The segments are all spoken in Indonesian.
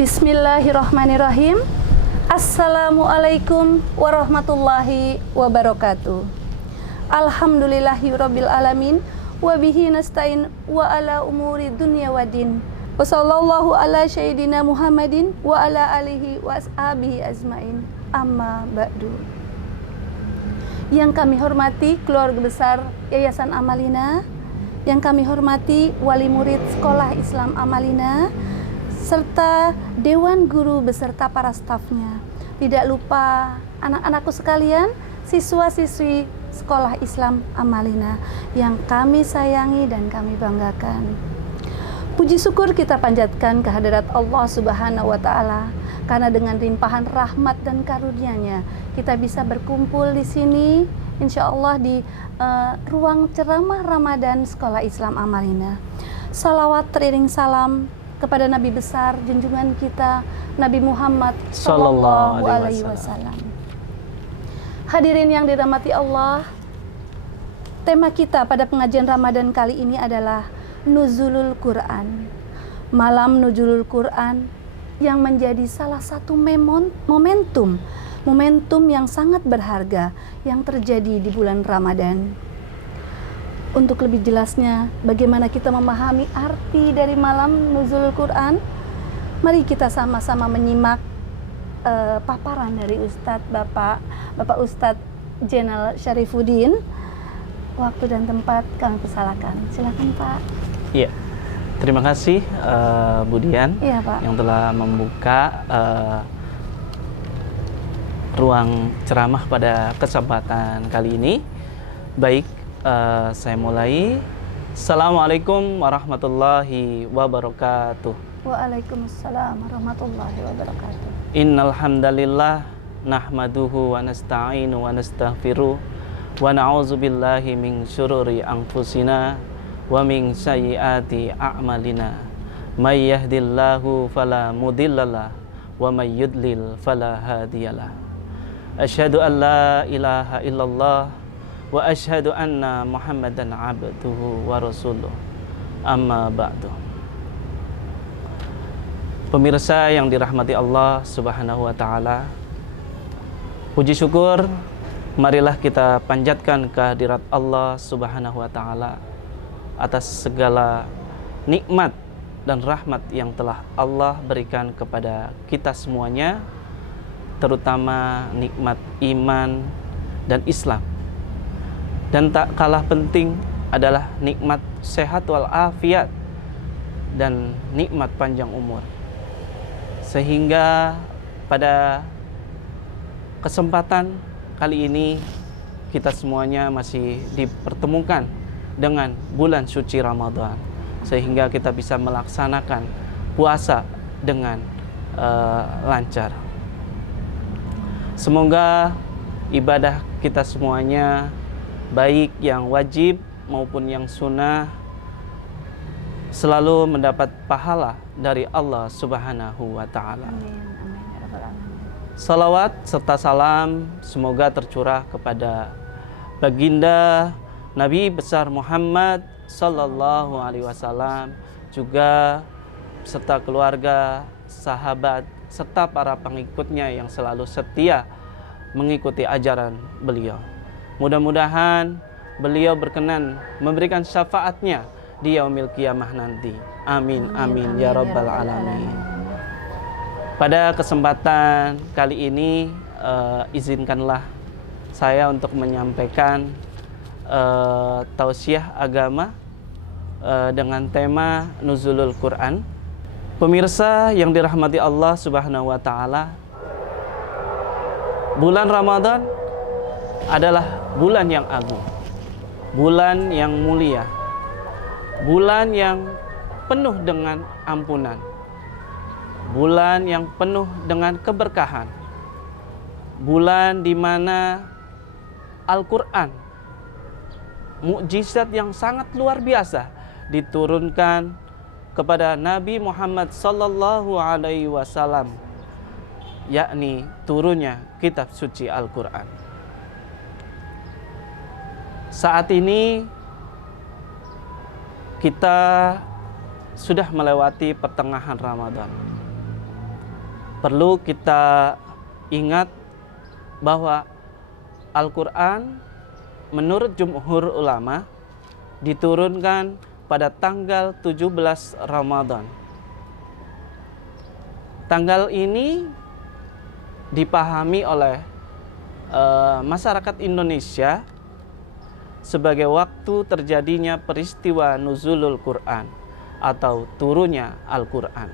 Bismillahirrahmanirrahim. Assalamualaikum warahmatullahi wabarakatuh. Alhamdulillahirabbil alamin wa bihi nasta'in wa ala umuri dunya waddin. Wa sallallahu ala sayyidina Muhammadin wa ala alihi wa ashabihi azmain. Amma ba'du. Yang kami hormati keluarga besar Yayasan Amalina, yang kami hormati wali murid Sekolah Islam Amalina, serta Dewan Guru beserta para stafnya. Tidak lupa anak-anakku sekalian, siswa-siswi Sekolah Islam Amalina yang kami sayangi dan kami banggakan. Puji syukur kita panjatkan kehadirat Allah Subhanahu wa Ta'ala, karena dengan limpahan rahmat dan karunia-Nya kita bisa berkumpul di sini, insya Allah di ruang ceramah Ramadan Sekolah Islam Amalina. Salawat teriring salam kepada Nabi besar junjungan kita Nabi Muhammad Sallallahu Alaihi Wasallam. Hadirin yang dirahmati Allah, tema kita pada pengajian Ramadan kali ini adalah Nuzulul Quran. Malam Nuzulul Quran yang menjadi salah satu momentum yang sangat berharga yang terjadi di bulan Ramadan. Untuk lebih jelasnya bagaimana kita memahami arti dari malam Nuzulul Quran, mari kita sama-sama menyimak paparan dari Bapak Ustadz Jenal Syarifuddin. Waktu dan tempat kami persilakan. Silakan Pak. Iya, terima kasih Bu Dian, iya, Pak, yang telah membuka ruang ceramah pada kesempatan kali ini. Baik, saya mulai. Assalamualaikum warahmatullahi wabarakatuh. Waalaikumsalam warahmatullahi wabarakatuh. Innal hamdalillah nahmaduhu wa nasta'inu wa nastaghfiruh wa na'udzubillahi min syururi anfusina wa min sayyiati a'malina. May yahdihillahu fala mudhillalah wa may yudlil fala hadiyalah. Asyhadu an la ilaha illallah wa asyhadu anna Muhammadan abduhu wa rasuluh. Amma ba'du. Pemirsa yang dirahmati Allah Subhanahu wa Ta'ala, puji syukur marilah kita panjatkan kehadirat Allah Subhanahu wa Ta'ala atas segala nikmat dan rahmat yang telah Allah berikan kepada kita semuanya, terutama nikmat iman dan Islam. Dan tak kalah penting adalah nikmat sehat walafiat dan nikmat panjang umur. Sehingga pada kesempatan kali ini kita semuanya masih dipertemukan dengan bulan suci Ramadan, sehingga kita bisa melaksanakan puasa dengan lancar. Semoga ibadah kita semuanya, baik yang wajib maupun yang sunnah, selalu mendapat pahala dari Allah Subhanahu wa Ta'ala. Salawat serta salam semoga tercurah kepada baginda Nabi besar Muhammad Sallallahu Alaihi Wasallam, juga serta keluarga, sahabat, serta para pengikutnya yang selalu setia mengikuti ajaran beliau. Mudah-mudahan beliau berkenan memberikan syafaatnya di yaumil qiyamah nanti. Amin, amin, ya rabbal alamin. Pada kesempatan kali ini izinkanlah saya untuk menyampaikan tausiah agama dengan tema Nuzulul Quran. Pemirsa yang dirahmati Allah Subhanahu wa Ta'ala, bulan Ramadan adalah bulan yang agung, bulan yang mulia, bulan yang penuh dengan ampunan, bulan yang penuh dengan keberkahan, bulan di mana Al-Quran, mukjizat yang sangat luar biasa, diturunkan kepada Nabi Muhammad Sallallahu Alaihi Wasallam, yakni turunnya kitab suci Al-Quran. Saat ini kita sudah melewati pertengahan Ramadan. perlu kita ingat bahwa Al-Quran menurut jumhur ulama diturunkan pada tanggal 17 Ramadan. Tanggal ini dipahami oleh masyarakat Indonesia sebagai waktu terjadinya peristiwa nuzulul Quran atau turunnya Al-Quran.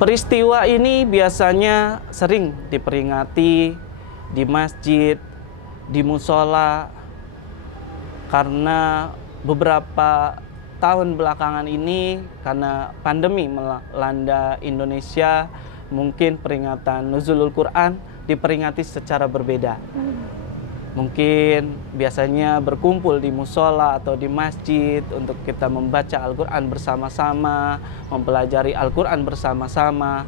Peristiwa ini biasanya sering diperingati di masjid, di musola, karena beberapa tahun belakangan ini karena pandemi melanda Indonesia, mungkin peringatan nuzulul Quran diperingati secara berbeda. Mungkin biasanya berkumpul di musola atau di masjid untuk kita membaca Al-Quran bersama-sama, mempelajari Al-Quran bersama-sama.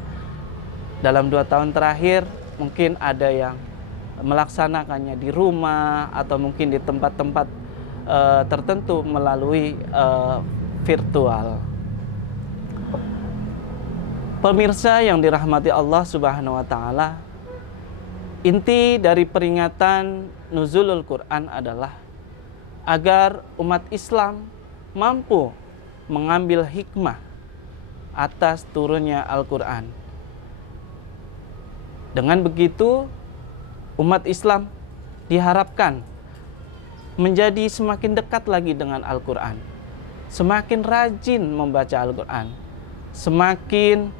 Dalam 2 tahun terakhir mungkin ada yang melaksanakannya di rumah atau mungkin di tempat-tempat tertentu melalui virtual. Pemirsa yang dirahmati Allah Subhanahu wa Ta'ala, inti dari peringatan nuzulul Quran adalah agar umat Islam mampu mengambil hikmah atas turunnya Al-Quran. Dengan begitu, umat Islam diharapkan menjadi semakin dekat lagi dengan Al-Quran, semakin rajin membaca Al-Quran, semakin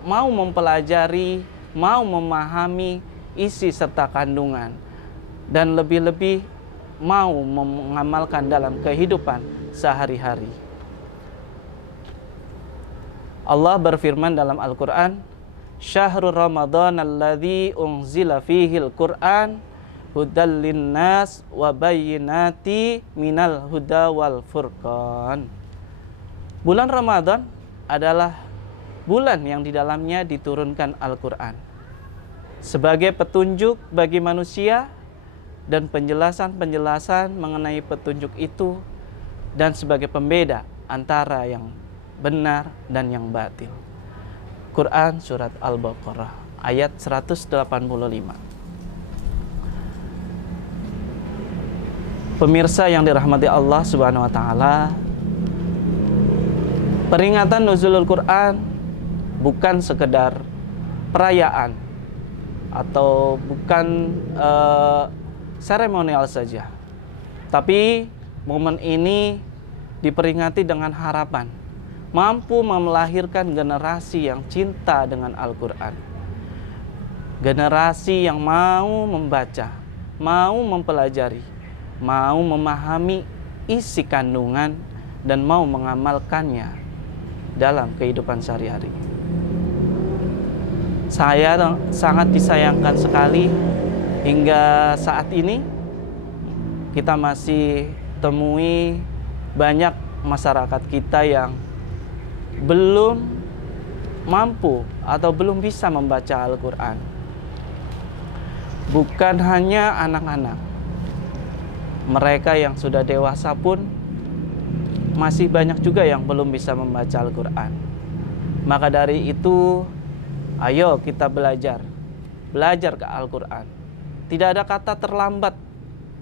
mau mempelajari, mau memahami isi serta kandungan, dan lebih-lebih mau mengamalkan dalam kehidupan sehari-hari. Allah berfirman dalam Al-Quran, Syahrul Ramadan alladzi unzila fihil Quran hudal linnas wa bayyinati minal huda wal furqan. Bulan Ramadan adalah bulan yang di dalamnya diturunkan Al-Quran sebagai petunjuk bagi manusia dan penjelasan-penjelasan mengenai petunjuk itu, dan sebagai pembeda antara yang benar dan yang batil. Quran Surat Al-Baqarah ayat 185. Pemirsa yang dirahmati Allah Subhanahu wa Ta'ala, peringatan nuzulul Quran bukan sekedar perayaan atau bukan seremonial saja, tapi momen ini diperingati dengan harapan mampu melahirkan generasi yang cinta dengan Al-Quran, generasi yang mau membaca, mau mempelajari, mau memahami isi kandungan, dan mau mengamalkannya dalam kehidupan sehari-hari. Saya sangat disayangkan sekali hingga saat ini kita masih temui banyak masyarakat kita yang belum mampu atau belum bisa membaca Al-Quran. Bukan hanya anak-anak, mereka yang sudah dewasa pun masih banyak juga yang belum bisa membaca Al-Quran. Maka dari itu, ayo kita belajar ke Al-Quran. Tidak ada kata terlambat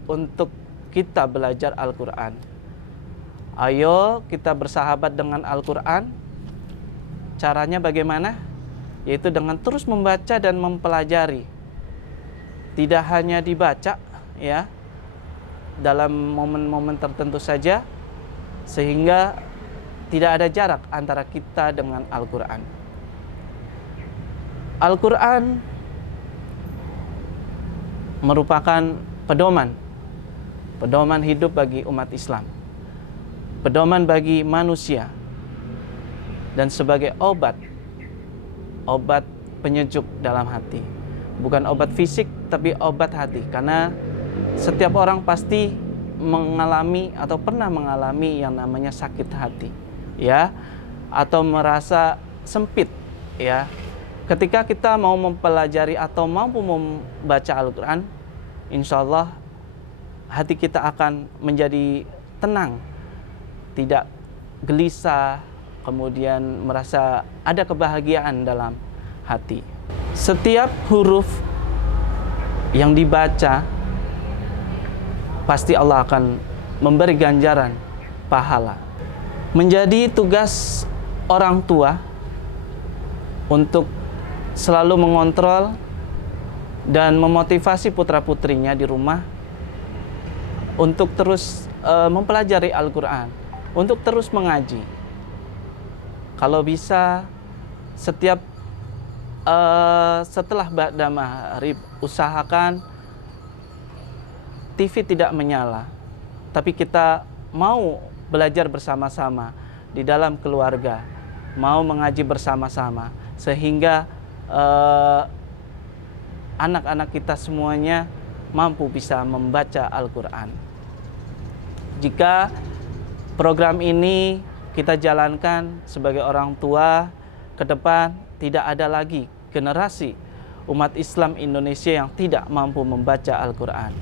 untuk kita belajar Al-Quran. Ayo kita bersahabat dengan Al-Quran. Caranya bagaimana? Yaitu dengan terus membaca dan mempelajari. Tidak hanya dibaca ya dalam momen-momen tertentu saja, sehingga tidak ada jarak antara kita dengan Al-Quran. Al-Quran merupakan pedoman hidup bagi umat Islam, pedoman bagi manusia, dan sebagai obat penyejuk dalam hati. Bukan obat fisik, tapi obat hati. Karena setiap orang pasti mengalami atau pernah mengalami yang namanya sakit hati, ya, atau merasa sempit, ya. Ketika kita mau mempelajari atau mampu membaca Al-Quran, insya Allah hati kita akan menjadi tenang, tidak gelisah, kemudian merasa ada kebahagiaan dalam hati. Setiap huruf yang dibaca pasti Allah akan memberi ganjaran pahala. Menjadi tugas orang tua untuk selalu mengontrol dan memotivasi putra-putrinya di rumah untuk terus mempelajari Al-Quran, untuk terus mengaji. Kalau bisa setiap setelah ba'da maghrib usahakan TV tidak menyala, tapi kita mau belajar bersama-sama di dalam keluarga, mau mengaji bersama-sama, sehingga anak-anak kita semuanya mampu bisa membaca Al-Quran. Jika program ini kita jalankan sebagai orang tua, ke depan tidak ada lagi generasi umat Islam Indonesia yang tidak mampu membaca Al-Quran.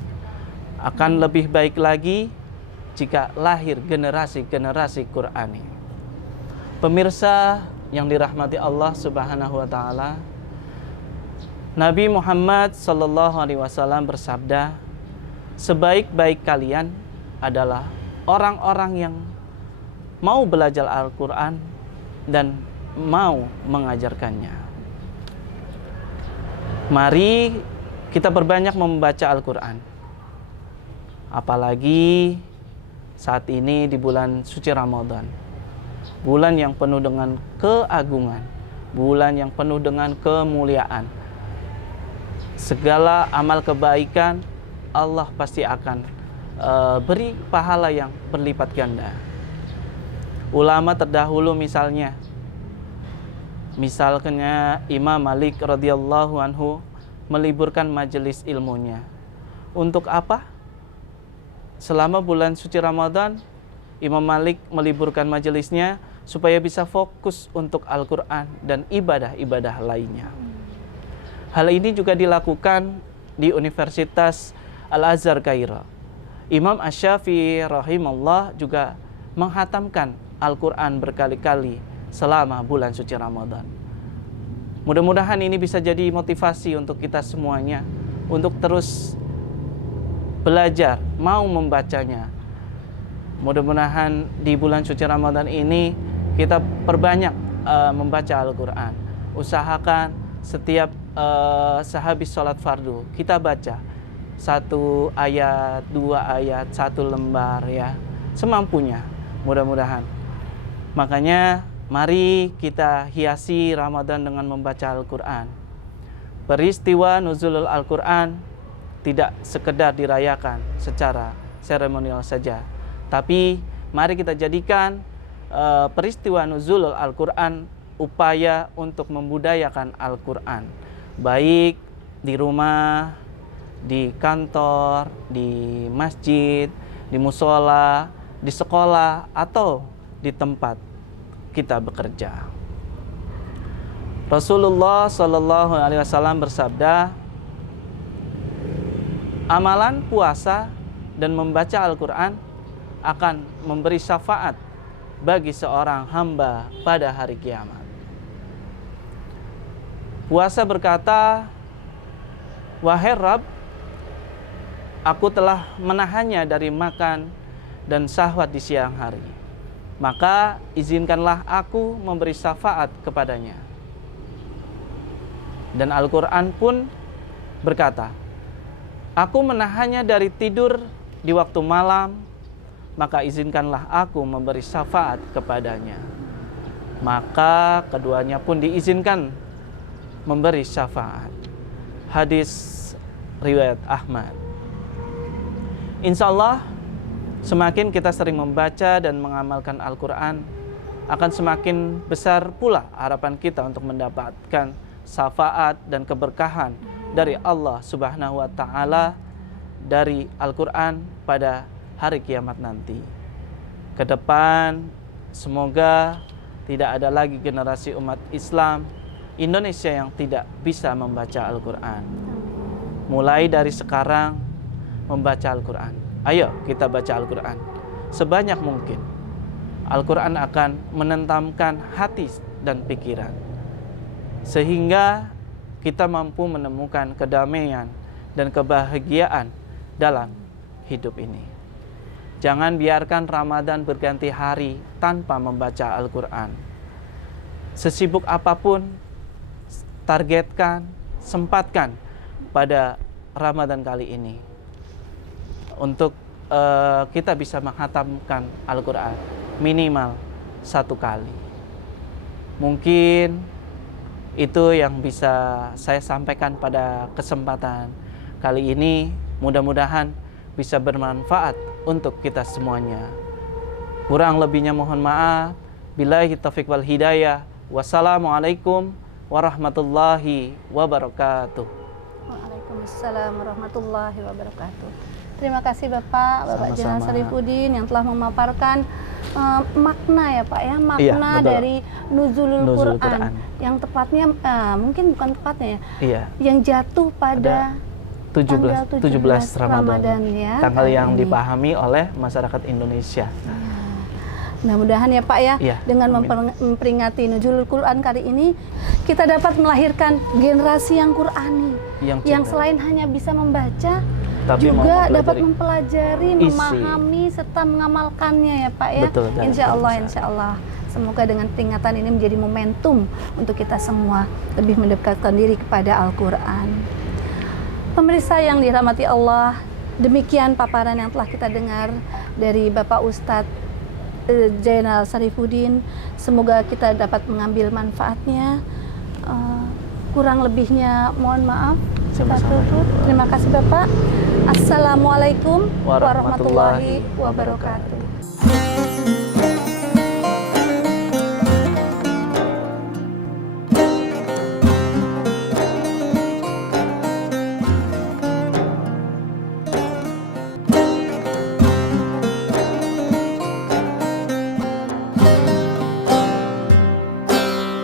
Akan lebih baik lagi jika lahir generasi-generasi Qurani. Pemirsa yang dirahmati Allah Subhanahu wa taala, Nabi Muhammad sallallahu alaihi wasallam bersabda, sebaik-baik kalian adalah orang-orang yang mau belajar Al-Quran dan mau mengajarkannya. Mari kita perbanyak membaca Al-Quran. Apalagi saat ini di bulan suci Ramadan, bulan yang penuh dengan keagungan, bulan yang penuh dengan kemuliaan. Segala amal kebaikan Allah pasti akan beri pahala yang berlipat ganda. Ulama terdahulu misalnya Imam Malik radhiyallahu anhu meliburkan majelis ilmunya. Untuk apa? Selama bulan suci Ramadan, Imam Malik meliburkan majelisnya supaya bisa fokus untuk Al-Quran dan ibadah-ibadah lainnya. Hal ini juga dilakukan di Universitas Al-Azhar Kairo. Imam Asy-Syafi'i rahimahullah juga menghatamkan Al-Quran berkali-kali selama bulan suci Ramadan. Mudah-mudahan ini bisa jadi motivasi untuk kita semuanya untuk terus belajar, mau membacanya. Mudah-mudahan di bulan suci Ramadan ini kita perbanyak membaca Al-Quran. Usahakan setiap sehabis sholat fardu kita baca 1 ayat, 2 ayat, 1 lembar ya, semampunya mudah-mudahan. Makanya mari kita hiasi Ramadan dengan membaca Al-Quran. Peristiwa nuzulul Al-Quran tidak sekedar dirayakan secara seremonial saja, tapi mari kita jadikan peristiwa nuzulul Al-Quran upaya untuk membudayakan Al-Quran, baik di rumah, di kantor, di masjid, di musola, di sekolah, atau di tempat kita bekerja. Rasulullah Shallallahu Alaihi Wasallam bersabda, amalan puasa dan membaca Al-Quran akan memberi syafaat bagi seorang hamba pada hari kiamat. Puasa berkata, wahai Rabb, aku telah menahannya dari makan dan syahwat di siang hari. Maka izinkanlah aku memberi syafaat kepadanya. Dan Al-Quran pun berkata, aku menahannya dari tidur di waktu malam, maka izinkanlah aku memberi syafaat kepadanya. Maka keduanya pun diizinkan memberi syafaat. Hadis riwayat Ahmad. Insya Allah, semakin kita sering membaca dan mengamalkan Al-Quran, akan semakin besar pula harapan kita untuk mendapatkan syafaat dan keberkahan dari Allah Subhanahu wa Ta'ala dari Al-Quran pada hari kiamat nanti. Ke depan, semoga tidak ada lagi generasi umat Islam Indonesia yang tidak bisa membaca Al-Quran. Mulai dari sekarang, membaca Al-Quran. Ayo kita baca Al-Quran sebanyak mungkin. Al-Quran akan menentamkan hati dan pikiran. sehingga kita mampu menemukan kedamaian dan kebahagiaan dalam hidup ini. Jangan biarkan Ramadan berganti hari tanpa membaca Al-Quran. Sesibuk apapun, targetkan, sempatkan pada Ramadan kali ini untuk kita bisa menghatamkan Al-Quran minimal 1 kali. Mungkin itu yang bisa saya sampaikan pada kesempatan kali ini. Mudah-mudahan bisa bermanfaat untuk kita semuanya. Kurang lebihnya mohon maaf. Billahi taufiq wal hidayah. Wassalamualaikum warahmatullahi wabarakatuh. Waalaikumsalam warahmatullahi wabarakatuh. Terima kasih Bapak Jenal Sama-sama. Sarifudin yang telah memaparkan makna ya Pak ya, makna Iya, betul. dari Nuzulul Nuzulul Quran Quran. yang tepatnya mungkin bukan tepatnya ya, Iya. yang jatuh pada 17 Ramadan. Ramadan ya. Tanggal yang ini. dipahami oleh masyarakat Indonesia. Mudah-mudahan ya Pak ya, Iya, dengan amin. memperingati Nuzulul Quran kali ini, kita dapat melahirkan generasi yang Qurani, yang cinta. selain hanya bisa membaca, Tapi mau juga mempelajari dapat mempelajari, isi. memahami, serta mengamalkannya ya Pak ya. Betul, dan Insya Allah, bisa. insya Allah. Semoga dengan peringatan ini menjadi momentum untuk kita semua lebih mendekatkan diri kepada Al-Quran. Pemirsa yang dirahmati Allah, demikian paparan yang telah kita dengar dari Bapak Ustadz Jenal Sarifudin. Semoga kita dapat mengambil manfaatnya. Kurang lebihnya mohon maaf. Kita Sama-sama. tutup. Terima kasih Bapak. Assalamualaikum Warahmatullahi warahmatullahi wabarakatuh.